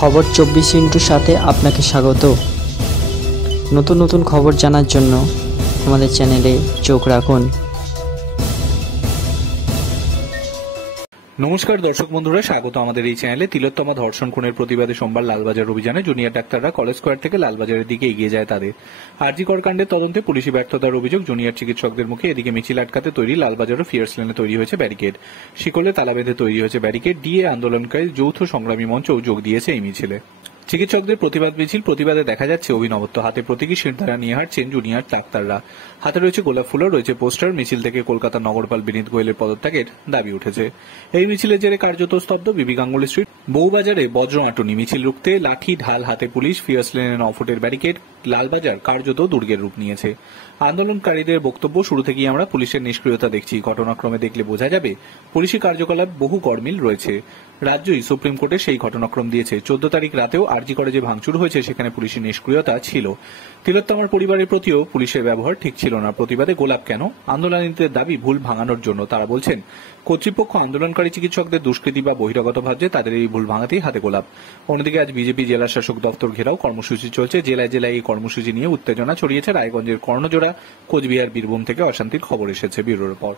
খবর 24 সাথে আপনাকে স্বাগত। নতুন নতুন খবর জানার জন্য আমাদের চ্যানেলে চোখ রাখুন। নমস্কার দর্শক বন্ধুরা, স্বাগত আমাদের এই চ্যানেলে। তিলোত্তমা ধর্ষণ খুনের প্রতিবাদে সোমবার লালবাজার অভিযানে জুনিয়র ডাক্তাররা কলেজ স্কোয়ার থেকে লালবাজারের দিকে এগিয়ে যায়। তাদের আরজি কর কাণ্ডের তদন্তে পুলিশি ব্যর্থতার অভিযোগ জুনিয়র চিকিৎসকদের মুখে। এদিকে মিছিল আটকাতে তৈরি লালবাজার ও ফিয়ার্স লেনে তৈরি হয়েছে ব্যারিকেড। শিকলে তালা বেঁধে তৈরি হয়েছে ব্যারিকেড। ডিএ আন্দোলনকারী যৌথ সংগ্রামী মঞ্চও যোগ দিয়েছে এই মিছিলে। চিকিৎসকদের প্রতিবাদ মিছিল। প্রতিবাদে দেখা যাচ্ছে অভিনবত্ব। হাতে প্রতীকী শিরদাঁড়া নিয়ে হাঁটছেন জুনিয়র ডাক্তাররা। হাতে রয়েছে গোলাপ ফুলও, রয়েছে পোস্টার। মিছিল থেকে কলকাতা নগরপাল বিনীত গোয়েলের পদত্যাগের দাবি উঠেছে। এই মিছিলের জেরে কার্যত স্তব্ধ বিবি গাঙ্গুলি স্ট্রিট। বউবাজারে বজ্রমাটনি। মিছিল রুখতে লাঠি ঢাল হাতে পুলিশ। ফিয়ার্স লেনে 9 ফুটের ব্যারিকেড। লালবাজার কার্যত দুর্গের রূপ নিয়েছে। আন্দোলনকারীদের বক্তব্য, শুরু থেকেই আমরা পুলিশের নিষ্ক্রিয়তা দেখছি। ঘটনাক্রমে দেখলে বোঝা যাবে পুলিশি কার্যকলাপ বহু গরমিল রয়েছে। রাজ্যই সুপ্রিম কোর্টে সেই ঘটনাক্রম দিয়েছে। 14 তারিখ রাতেও আরজি করে যে ভাঙচুর হয়েছে সেখানে পুলিশের নিষ্ক্রিয়তা ছিল। তিলোত্তমার পরিবারের প্রতিও পুলিশের ব্যবহার ঠিক ছিল না। প্রতিবাদে গোলাপ কেন? আন্দোলনীদের দাবি ভুল ভাঙানোর জন্য। তারা বলছেন কর্তৃপক্ষ আন্দোলনকারী চিকিৎসকদের দুষ্কৃতী বা বহিরাগত ভাবছে, তাদের এই ভুল ভাঙাতেই হাতে গোলাপ। অন্যদিকে আজ বিজেপি জেলা শাসক দপ্তর ঘেরাও কর্মসূচি চলছে। জেলায় জেলায় এই কর্মসূচি নিয়ে উত্তেজনা ছড়িয়েছে। রায়গঞ্জের কর্ণজোড়া, কোচবিহার, বীরভূম থেকে অশান্তির খবর এসেছে। Bureau report.